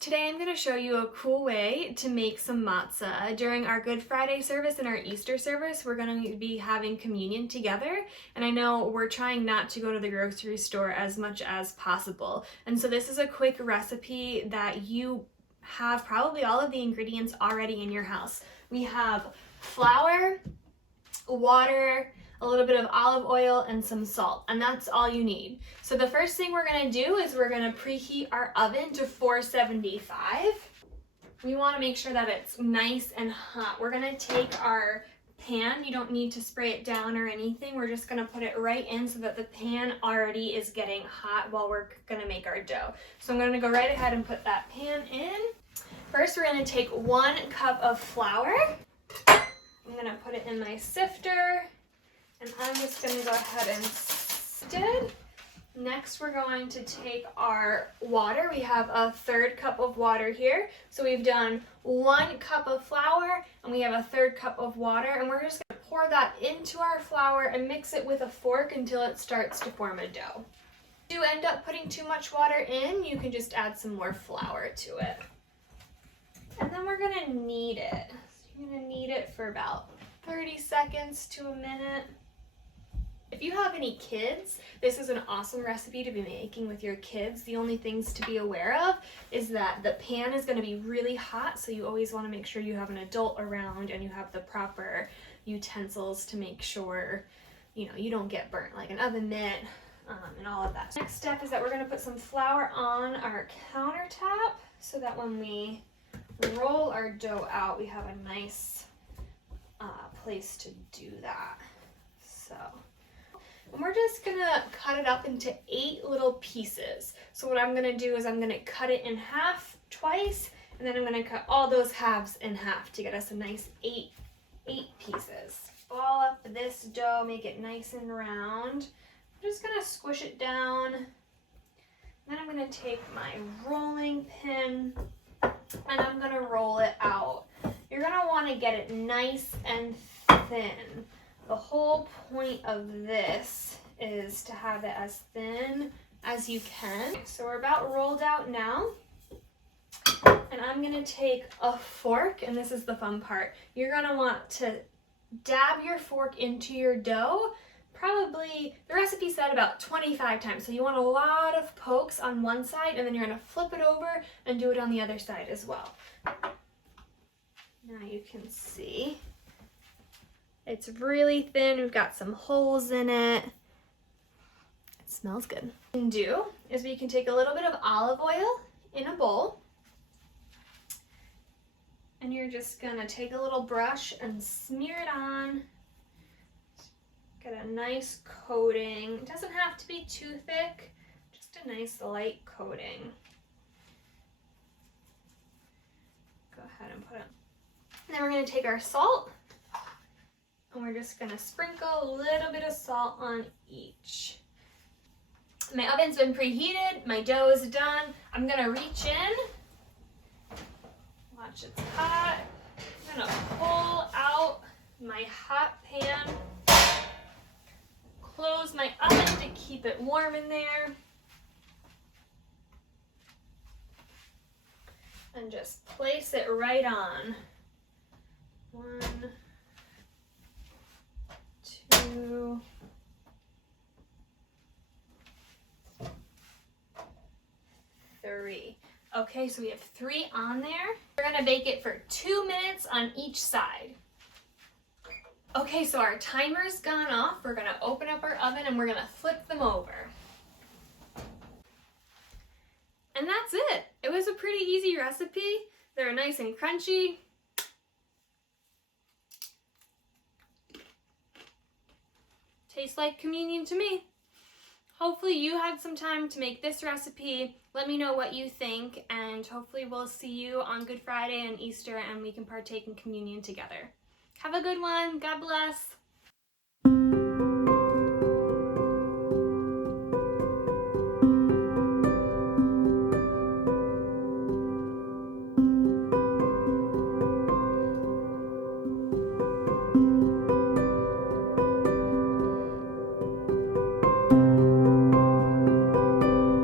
Today I'm going to show you a cool way to make some matzah. During our Good Friday service and our Easter service, we're going to be having communion together, and I know we're trying not to go to the grocery store as much as possible. And so this is a quick recipe that you have probably all of the ingredients already in your house. We have flour, water, a little bit of olive oil, and some salt, and that's all you need. So the first thing we're gonna do is we're gonna preheat our oven to 475. We wanna make sure that it's nice and hot. We're gonna take our pan, you don't need to spray it down or anything, we're just gonna put it right in so that the pan already is getting hot while we're gonna make our dough. So I'm gonna go right ahead and put that pan in. First, we're gonna take 1 cup of flour. I'm gonna put it in my sifter, and I'm just going to go ahead and sift it. Next, we're going to take our water. We have a 1/3 cup of water here. So we've done 1 cup of flour, and we have a 1/3 cup of water, and we're just going to pour that into our flour and mix it with a fork until it starts to form a dough. If you end up putting too much water in, you can just add some more flour to it. And then we're going to knead it. So you're going to knead it for about 30 seconds to a minute. If you have any kids, this is an awesome recipe to be making with your kids. The only things to be aware of is that the pan is going to be really hot, so you always want to make sure you have an adult around and you have the proper utensils to make sure you don't get burnt, like an oven mitt and all of that. Next step is that we're going to put some flour on our countertop so that when we roll our dough out, we have a nice place to do that. And we're just gonna cut it up into 8 little pieces. So what I'm gonna do is I'm gonna cut it in half twice, and then I'm gonna cut all those halves in half to get us a nice 8 pieces. Ball up this dough, make it nice and round. I'm just gonna squish it down. Then I'm gonna take my rolling pin and I'm gonna roll it out. You're gonna wanna get it nice and thin. The whole point of this is to have it as thin as you can. So we're about rolled out now. And I'm gonna take a fork, and this is the fun part. You're gonna want to dab your fork into your dough. Probably, the recipe said about 25 times. So you want a lot of pokes on one side, and then you're gonna flip it over and do it on the other side as well. Now you can see. It's really thin, we've got some holes in it. It smells good. What we can do is we can take a little bit of olive oil in a bowl, and you're just gonna take a little brush and smear it on. Get a nice coating. It doesn't have to be too thick, just a nice light coating. Go ahead and put it. And then we're gonna take our salt, and we're just gonna sprinkle a little bit of salt on each. My oven's been preheated, my dough is done. I'm gonna reach in, watch it's hot. I'm gonna pull out my hot pan, close my oven to keep it warm in there, and just place it right on. 1, 2, 3. Okay, so we have 3 on there. We're gonna bake it for 2 minutes on each side. Okay, so our timer's gone off. We're gonna open up our oven and we're gonna flip them over. And that's it. It was a pretty easy recipe. They're nice and crunchy. Tastes like communion to me. Hopefully you had some time to make this recipe. Let me know what you think, and hopefully we'll see you on Good Friday and Easter and we can partake in communion together. Have a good one. God bless.